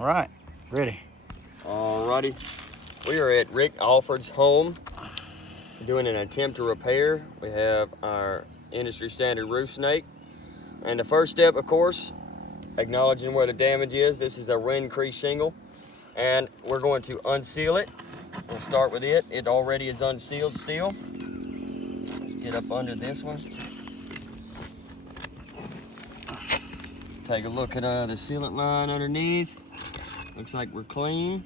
All right, ready. Alrighty, we are at Rick Alford's home doing an attempt to repair. We have our industry standard roof snake. And the first step, of course, acknowledging where the damage is. This is a wind crease shingle, and we're going to unseal it. We'll start with it. It already is unsealed still. Let's get up under this one. Take a look at the sealant line underneath. Looks like we're clean.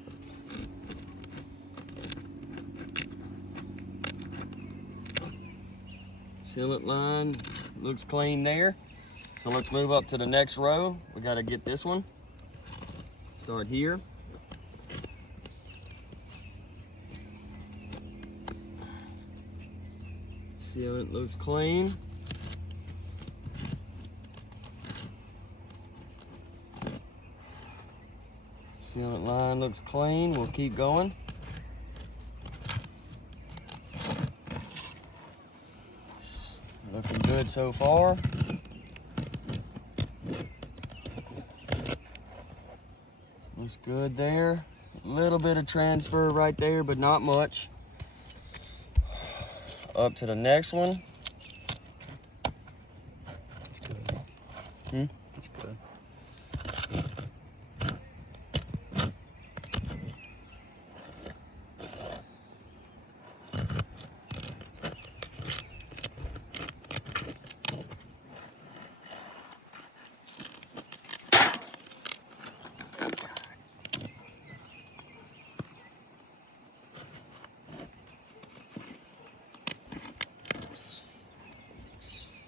Sealant line looks clean there. So let's move up to the next row. We got to get this one. Start here. Sealant looks clean. Sealant line looks clean. We'll keep going. Looking good so far. Looks good there. A little bit of transfer right there, but not much. Up to the next one. That's good.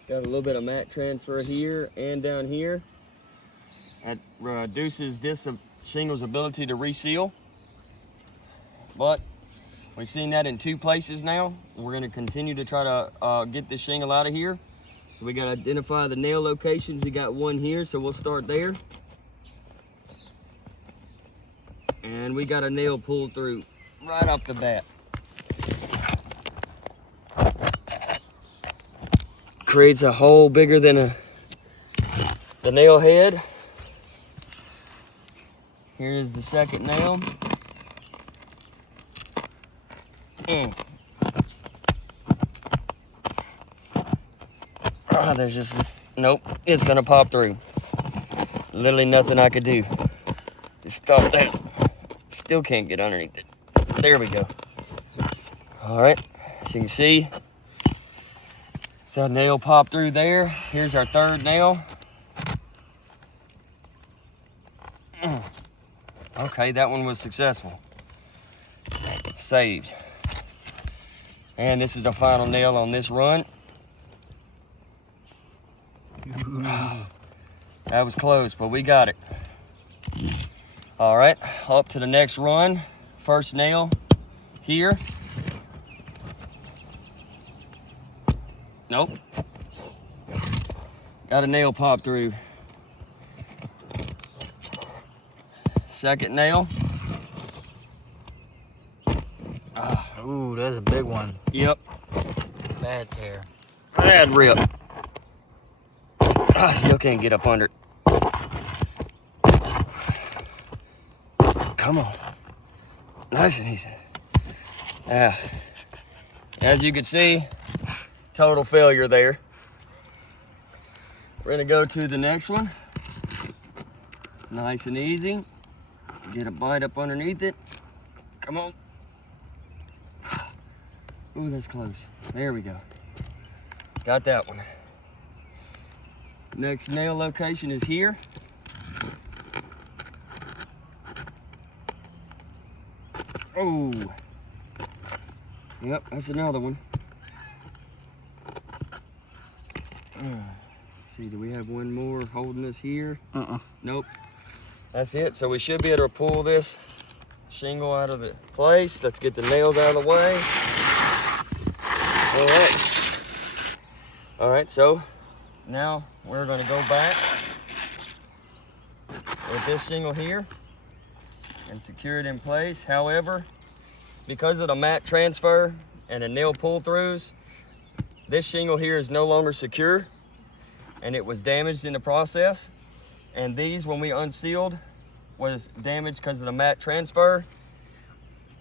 Got a little bit of mat transfer here and down here. That reduces this shingle's ability to reseal. But we've seen that in 2 places now. We're going to continue to try to get this shingle out of here. So we got to identify the nail locations. We got one here, so we'll start there. And we got a nail pulled through right off the bat. Creates a hole bigger than the nail head. Here is the second nail. There's just, nope, it's gonna pop through. Literally nothing I could do. Just stop that. Still can't get underneath it. There we go. All right, as you can see, that nail popped through there. Here's our third nail. Okay, that one was successful. Saved. And this is the final nail on this run. That was close, but we got it. All right, up to the next run. First nail here. Nope. Got a nail pop through. Second nail. Ooh, that's a big one. Yep. Bad tear. Bad rip. I still can't get up under it. Come on. Nice and easy. Yeah. As you can see, total failure there. We're gonna go to the next one. Nice and easy. Get a bite up underneath it. Come on. Ooh, that's close. There we go. Got that one. Next nail location is here. Oh. Yep, that's another one. See, do we have one more holding us here? Nope. That's it. So we should be able to pull this shingle out of the place. Let's get the nails out of the way. All right. All right, so now we're going to go back with this shingle here and secure it in place. However, because of the mat transfer and the nail pull-throughs, this shingle here is no longer secure, and it was damaged in the process. And these, when we unsealed, was damaged because of the mat transfer,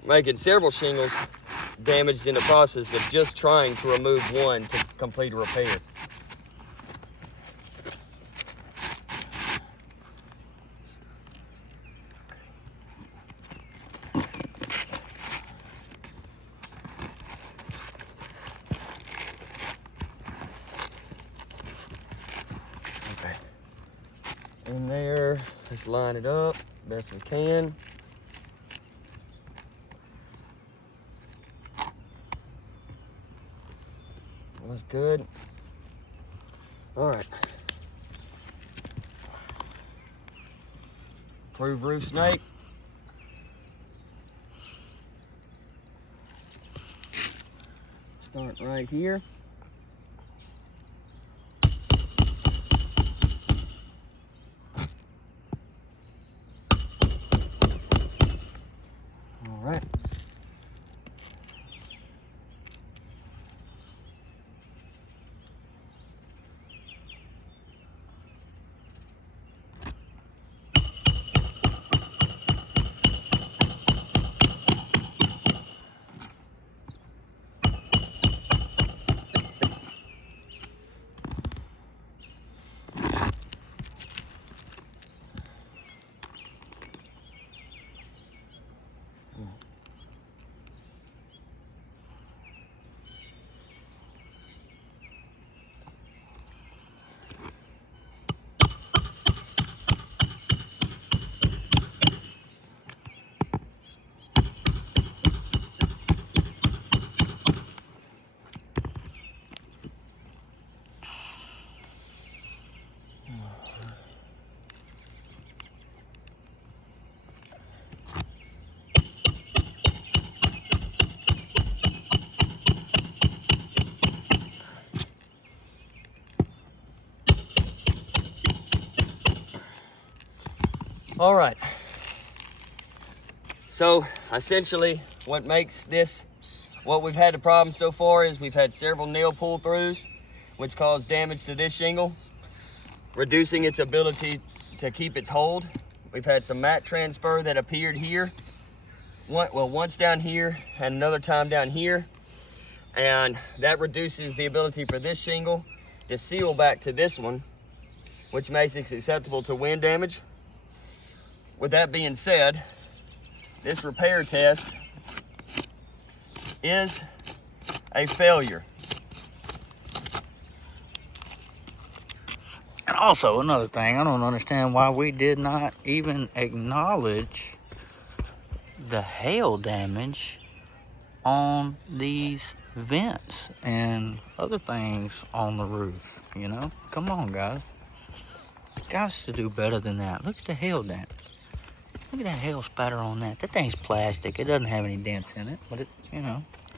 making several shingles damaged in the process of just trying to remove one to complete a repair. Okay. In there, let's line it up best we can. That's good. All right. Approved roof snake. Start right here. All right. All right. So essentially what makes this, what we've had the problem so far is we've had several nail pull throughs, which caused damage to this shingle, reducing its ability to keep its hold. We've had some mat transfer that appeared here. Once down here and another time down here. And that reduces the ability for this shingle to seal back to this one, which makes it susceptible to wind damage. With that being said, this repair test is a failure. And also another thing, I don't understand why we did not even acknowledge the hail damage on these vents and other things on the roof, you know? Come on, guys. Guys to do better than that. Look at the hail damage. Look at that hail spatter on that. That thing's plastic. It doesn't have any dents in it, but it, you know.